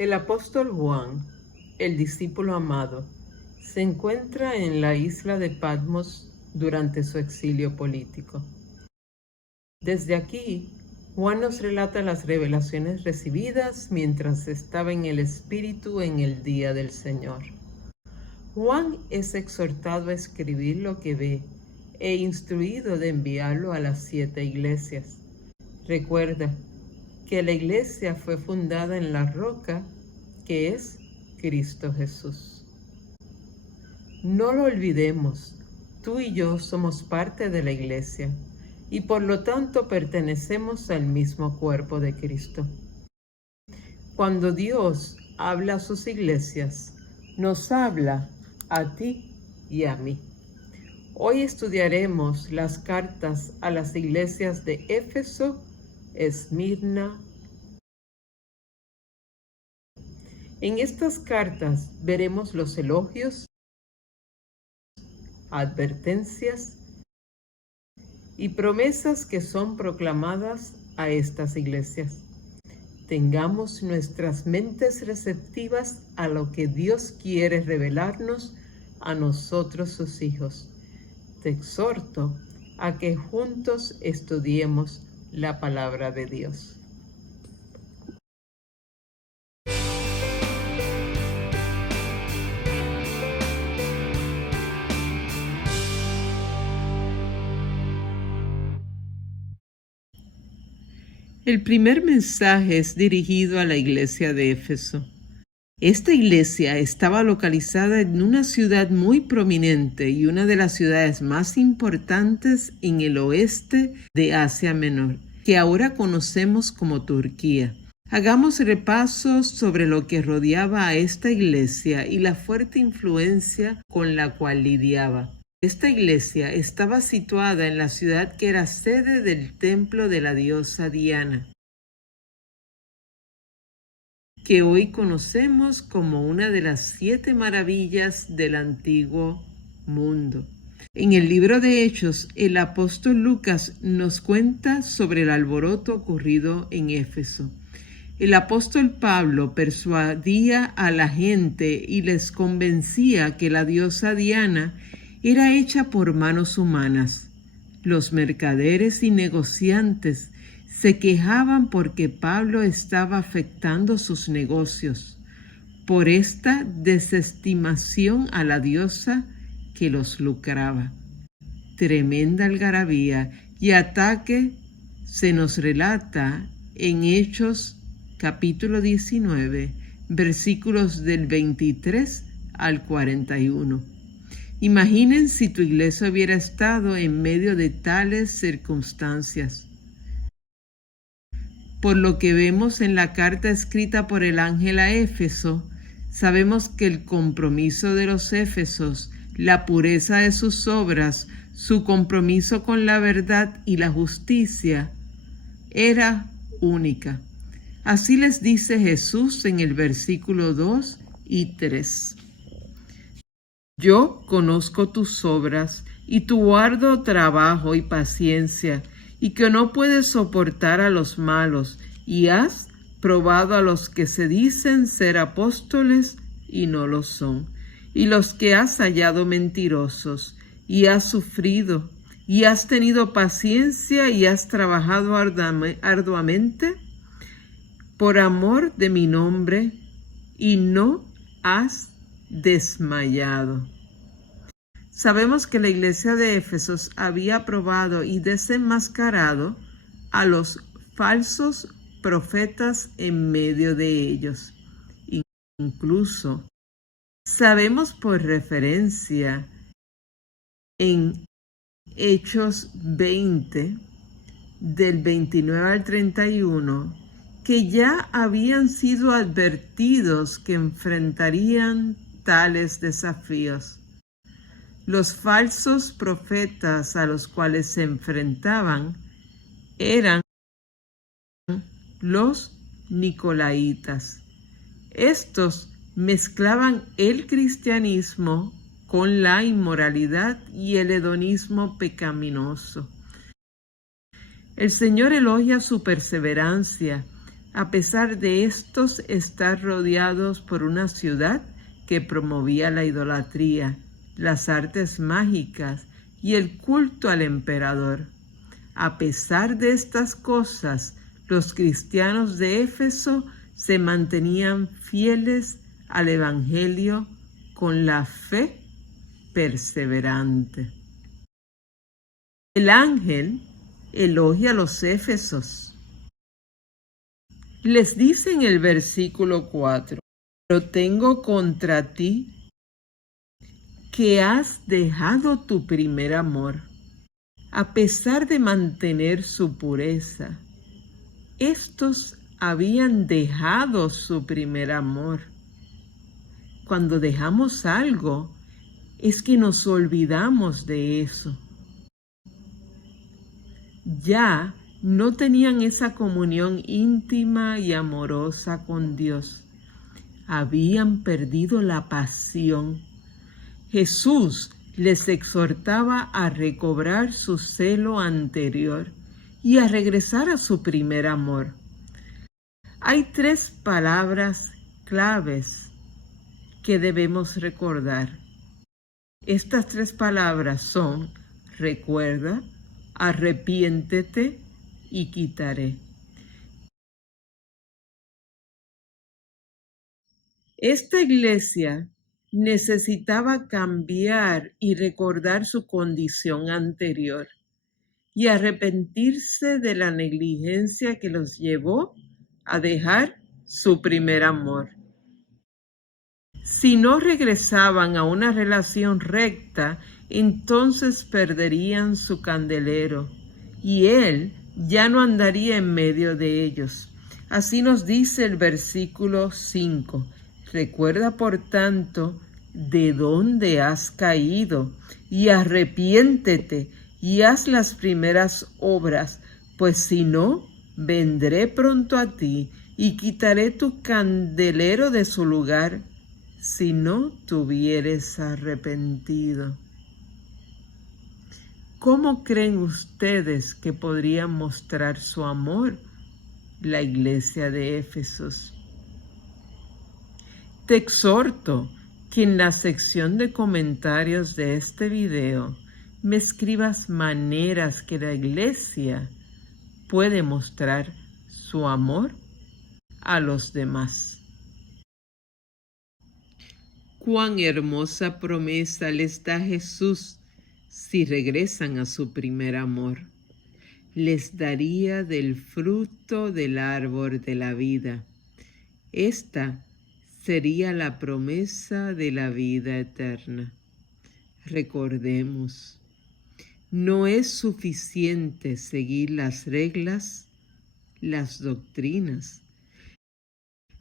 El apóstol Juan, el discípulo amado, se encuentra en la isla de Patmos durante su exilio político. Desde aquí, Juan nos relata las revelaciones recibidas mientras estaba en el Espíritu en el día del Señor. Juan es exhortado a escribir lo que ve e instruido de enviarlo a las 7 iglesias. Recuerda que la iglesia fue fundada en la roca que es Cristo Jesús. No lo olvidemos, tú y yo somos parte de la iglesia y por lo tanto pertenecemos al mismo cuerpo de Cristo. Cuando Dios habla a sus iglesias, nos habla a ti y a mí. Hoy estudiaremos las cartas a las iglesias de Éfeso, Esmirna. En estas cartas veremos los elogios, advertencias y promesas que son proclamadas a estas iglesias. Tengamos nuestras mentes receptivas a lo que Dios quiere revelarnos a nosotros sus hijos. Te exhorto a que juntos estudiemos la palabra de Dios. El primer mensaje es dirigido a la iglesia de Éfeso. Esta iglesia estaba localizada en una ciudad muy prominente y una de las ciudades más importantes en el oeste de Asia Menor, que ahora conocemos como Turquía. Hagamos repasos sobre lo que rodeaba a esta iglesia y la fuerte influencia con la cual lidiaba. Esta iglesia estaba situada en la ciudad que era sede del templo de la diosa Diana, que hoy conocemos como una de las 7 maravillas del antiguo mundo. En el libro de Hechos, el apóstol Lucas nos cuenta sobre el alboroto ocurrido en Éfeso. El apóstol Pablo persuadía a la gente y les convencía que la diosa Diana era hecha por manos humanas. Los mercaderes y negociantes se quejaban porque Pablo estaba afectando sus negocios por esta desestimación a la diosa que los lucraba. Tremenda algarabía y ataque se nos relata en Hechos capítulo 19, versículos del 23 al 41. Imaginen si tu iglesia hubiera estado en medio de tales circunstancias. Por lo que vemos en la carta escrita por el ángel a Éfeso, sabemos que el compromiso de los éfesos, la pureza de sus obras, su compromiso con la verdad y la justicia, era única. Así les dice Jesús en el versículo 2 y 3. Yo conozco tus obras y tu arduo trabajo y paciencia, y que no puedes soportar a los malos, y has probado a los que se dicen ser apóstoles y no lo son, y los que has hallado mentirosos, y has sufrido, y has tenido paciencia, y has trabajado arduamente por amor de mi nombre, y no has desmayado. Sabemos que la iglesia de Éfeso había probado y desenmascarado a los falsos profetas en medio de ellos. Incluso sabemos por referencia en Hechos 20, del 29 al 31, que ya habían sido advertidos que enfrentarían tales desafíos. Los falsos profetas a los cuales se enfrentaban eran los nicolaitas. Estos mezclaban el cristianismo con la inmoralidad y el hedonismo pecaminoso. El Señor elogia su perseverancia, a pesar de estos estar rodeados por una ciudad que promovía la idolatría, las artes mágicas y el culto al emperador. A pesar de estas cosas, los cristianos de Éfeso se mantenían fieles al Evangelio con la fe perseverante. El ángel elogia a los éfesos. Les dice en el versículo 4, pero tengo contra ti que has dejado tu primer amor. A pesar de mantener su pureza, estos habían dejado su primer amor. Cuando dejamos algo, es que nos olvidamos de eso. Ya no tenían esa comunión íntima y amorosa con Dios. Habían perdido la pasión. Jesús les exhortaba a recobrar su celo anterior y a regresar a su primer amor. Hay 3 palabras claves que debemos recordar. Estas 3 palabras son: recuerda, arrepiéntete y quitaré. Esta iglesia necesitaba cambiar y recordar su condición anterior y arrepentirse de la negligencia que los llevó a dejar su primer amor. Si no regresaban a una relación recta, entonces perderían su candelero y él ya no andaría en medio de ellos. Así nos dice el versículo 5. Recuerda, por tanto, de dónde has caído, y arrepiéntete, y haz las primeras obras, pues si no, vendré pronto a ti, y quitaré tu candelero de su lugar, si no te hubieres arrepentido. ¿Cómo creen ustedes que podría mostrar su amor la iglesia de Éfesos? Te exhorto que en la sección de comentarios de este video me escribas maneras que la iglesia puede mostrar su amor a los demás. Cuán hermosa promesa les da Jesús si regresan a su primer amor. Les daría del fruto del árbol de la vida. Esta sería la promesa de la vida eterna. Recordemos, no es suficiente seguir las reglas, las doctrinas,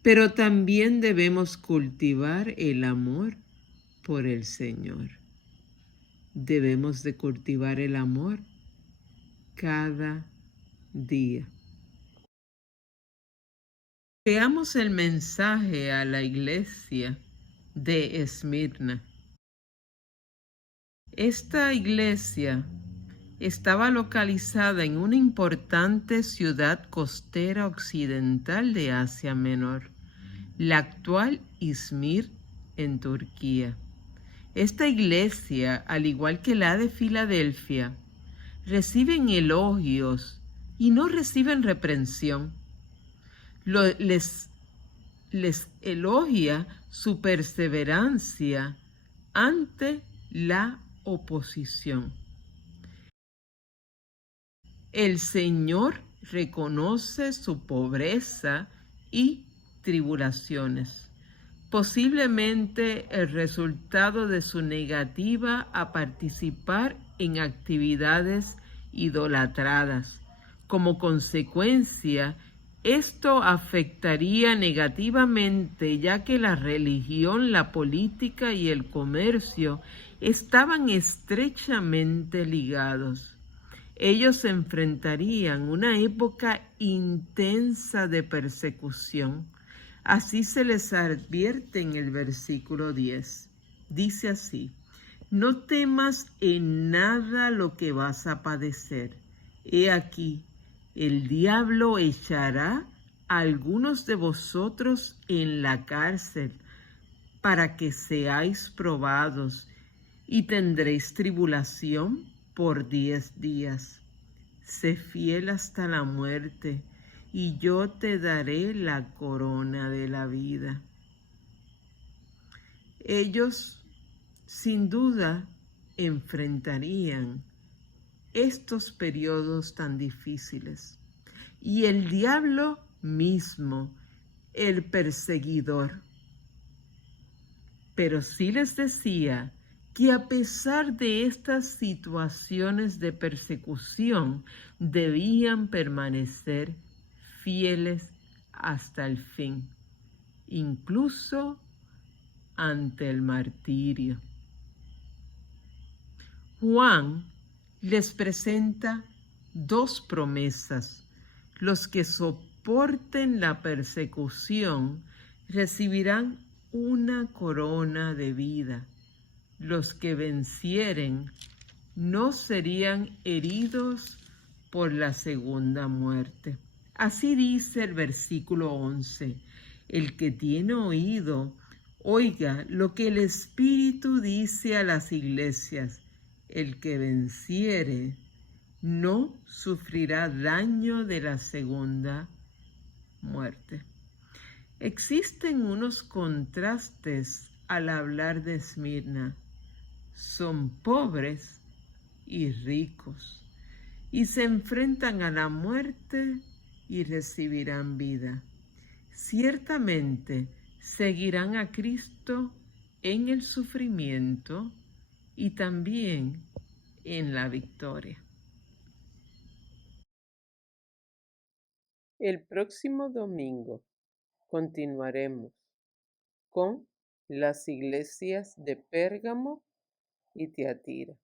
pero también debemos cultivar el amor por el Señor. Debemos de cultivar el amor cada día. Veamos el mensaje a la iglesia de Esmirna. Esta iglesia estaba localizada en una importante ciudad costera occidental de Asia Menor, la actual Izmir, en Turquía. Esta iglesia, al igual que la de Filadelfia, reciben elogios y no reciben reprensión. Les elogia su perseverancia ante la oposición. El Señor reconoce su pobreza y tribulaciones, posiblemente el resultado de su negativa a participar en actividades idolatradas. Como consecuencia, esto afectaría negativamente, ya que la religión, la política y el comercio estaban estrechamente ligados. Ellos enfrentarían una época intensa de persecución. Así se les advierte en el versículo 10. Dice así: no temas en nada lo que vas a padecer. He aquí, el diablo echará a algunos de vosotros en la cárcel, para que seáis probados, y tendréis tribulación por 10 días. Sé fiel hasta la muerte, y yo te daré la corona de la vida. Ellos, sin duda, enfrentarían estos periodos tan difíciles. Y el diablo mismo, el perseguidor. Pero sí les decía que a pesar de estas situaciones de persecución, debían permanecer fieles hasta el fin, incluso ante el martirio. Juan les presenta dos promesas. Los que soporten la persecución recibirán una corona de vida. Los que vencieren no serían heridos por la segunda muerte. Así dice el versículo 11. El que tiene oído, oiga lo que el Espíritu dice a las iglesias. El que venciere no sufrirá daño de la segunda muerte. Existen unos contrastes al hablar de Esmirna. Son pobres y ricos, y se enfrentan a la muerte y recibirán vida. Ciertamente seguirán a Cristo en el sufrimiento y también en la victoria. El próximo domingo continuaremos con las iglesias de Pérgamo y Tiatira.